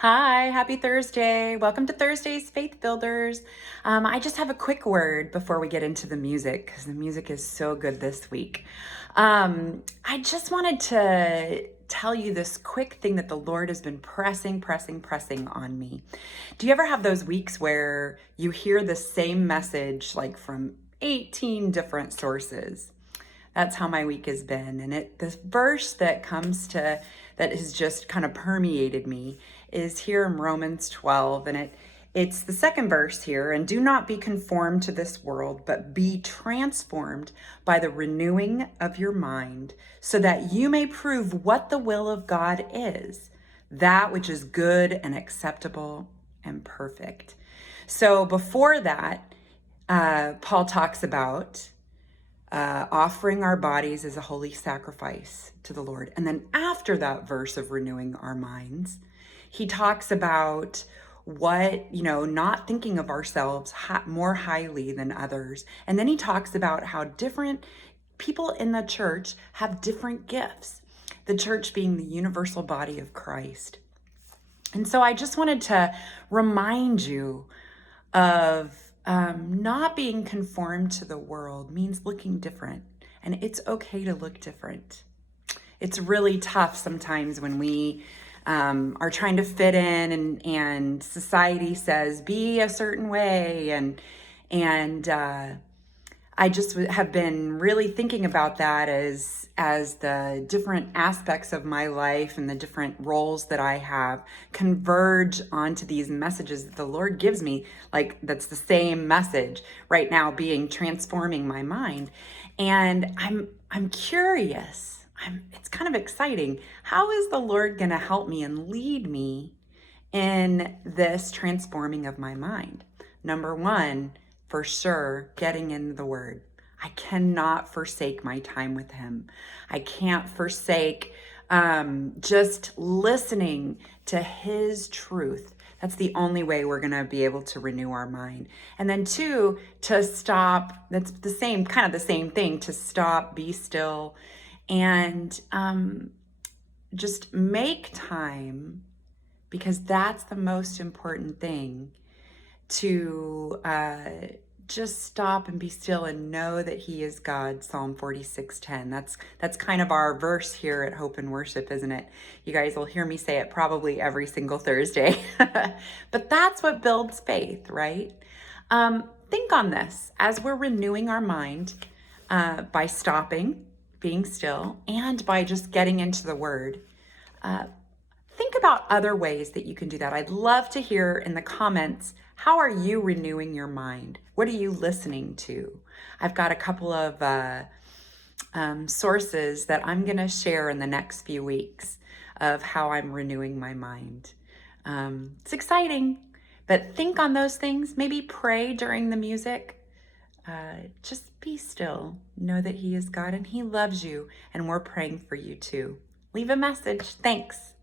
Hi, happy Thursday. Welcome to Thursday's Faith Builders. I just have a quick word before we get into the music because the music is so good this week. I just wanted to tell you this quick thing that the Lord has been pressing on me. Do you ever have those weeks where you hear the same message like from 18 different sources? That's how my week has been. And this verse that has just kind of permeated me is here in Romans 12. And it's the second verse here. And do not be conformed to this world, but be transformed by the renewing of your mind, so that you may prove what the will of God is, that which is good and acceptable and perfect. So before that, Paul talks about offering our bodies as a holy sacrifice to the Lord. And then after that verse of renewing our minds, he talks about not thinking of ourselves more highly than others. And then he talks about how different people in the church have different gifts, the church being the universal body of Christ. And so I just wanted to remind you of not being conformed to the world means looking different, and it's okay to look different. It's really tough sometimes when we are trying to fit in, and society says be a certain way, and I just have been really thinking about that as the different aspects of my life and the different roles that I have converge onto these messages that the Lord gives me. Like, that's the same message right now, being transforming my mind. And I'm curious. It's kind of exciting. How is the Lord going to help me and lead me in this transforming of my mind? Number one, for sure, getting in the Word. I cannot forsake my time with Him. I can't forsake just listening to His truth. That's the only way we're going to be able to renew our mind. And then two, to stop. That's the same thing, to stop, be still, and just make time, because that's the most important thing, to just stop and be still and know that He is God. Psalm 46:10. That's kind of our verse here at Hope+Worship, isn't it? You guys will hear me say it probably every single Thursday. But that's what builds faith, right? Think on this as we're renewing our mind by stopping, being still, and by just getting into the Word. Think about other ways that you can do that. I'd love to hear in the comments, how are you renewing your mind? What are you listening to? I've got a couple of sources that I'm going to share in the next few weeks of how I'm renewing my mind. It's exciting, but think on those things. Maybe pray during the music. Just be still. Know that He is God and He loves you, and we're praying for you too. Leave a message. Thanks.